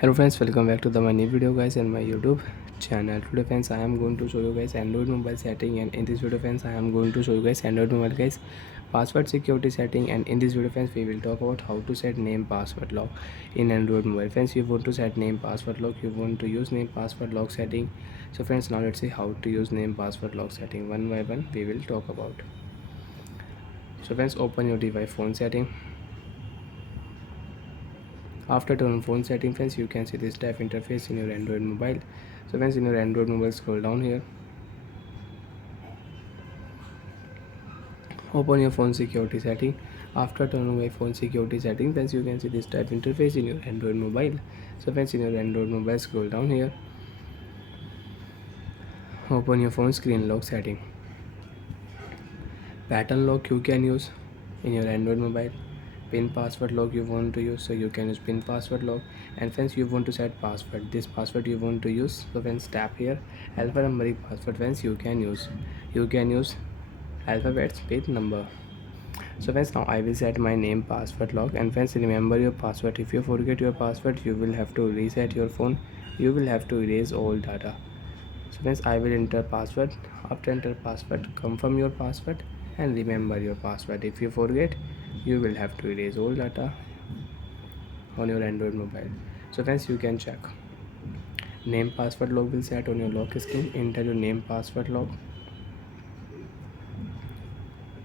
Hello friends, welcome back to my new video guys and my YouTube channel. Today friends, I am going to show you guys Android mobile setting, and in this video friends I am going to show you guys Android mobile guys password security setting. And in this video friends we will talk about how to set name password lock in Android mobile. Friends, you want to set name password lock, you want to use name password lock setting. So friends, now let's see how to use name password lock setting. One by one we will talk about. So friends, open your device phone setting. After turn on phone setting friends, you can see this type interface in your Android mobile. So friends, in your Android mobile, scroll down here, open your phone security setting. After turn on my phone security setting friends, you can see this type interface in your Android mobile. So friends, in your Android mobile, scroll down here, open your phone screen lock setting. Pattern lock you can use in your Android mobile. Pin password lock you want to use, so you can use pin password lock. And friends, you want to set password, this password you want to use. So friends, tap here alphanumeric password. Friends, you can use alphabets with number. So friends, now I will set my name password lock. And friends, remember your password. If you forget your password, you will have to reset your phone, you will have to erase all data. So friends, I will enter password. After enter password, confirm your password and remember your password. If you forget, you will have to erase all data on your Android mobile. So friends, you can check. Name password lock will set on your lock screen. Enter your name password lock.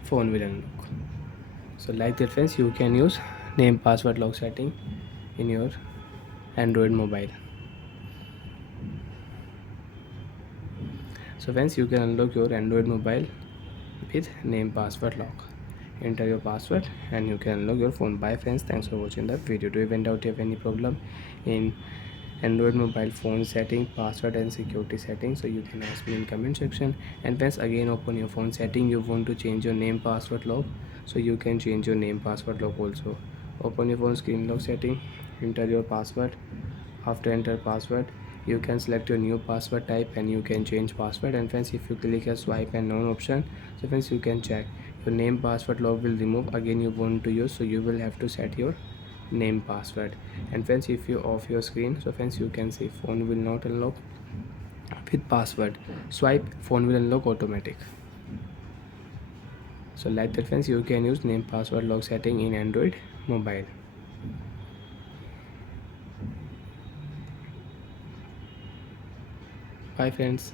Phone will unlock. So like that friends, you can use name password lock setting in your Android mobile. So friends, you can unlock your Android mobile with name password lock. Enter your password and you can unlock your phone. Bye friends, thanks for watching the video. Do you find out if you have any problem in Android mobile phone setting, password and security settings, so you can ask me in comment section. And friends, again open your phone setting. You want to change your name password lock, so you can change your name password lock also. Open your phone screen lock setting, enter your password. After enter password, you can select your new password type and you can change password. And friends, if you click a swipe and none option, so friends, you can check your name password lock will remove. Again you want to use, so you will have to set your name password. And friends, if you off your screen, so friends, you can see phone will not unlock with password. Swipe, phone will unlock automatic. So like that friends, you can use name password lock setting in Android mobile. Bye friends.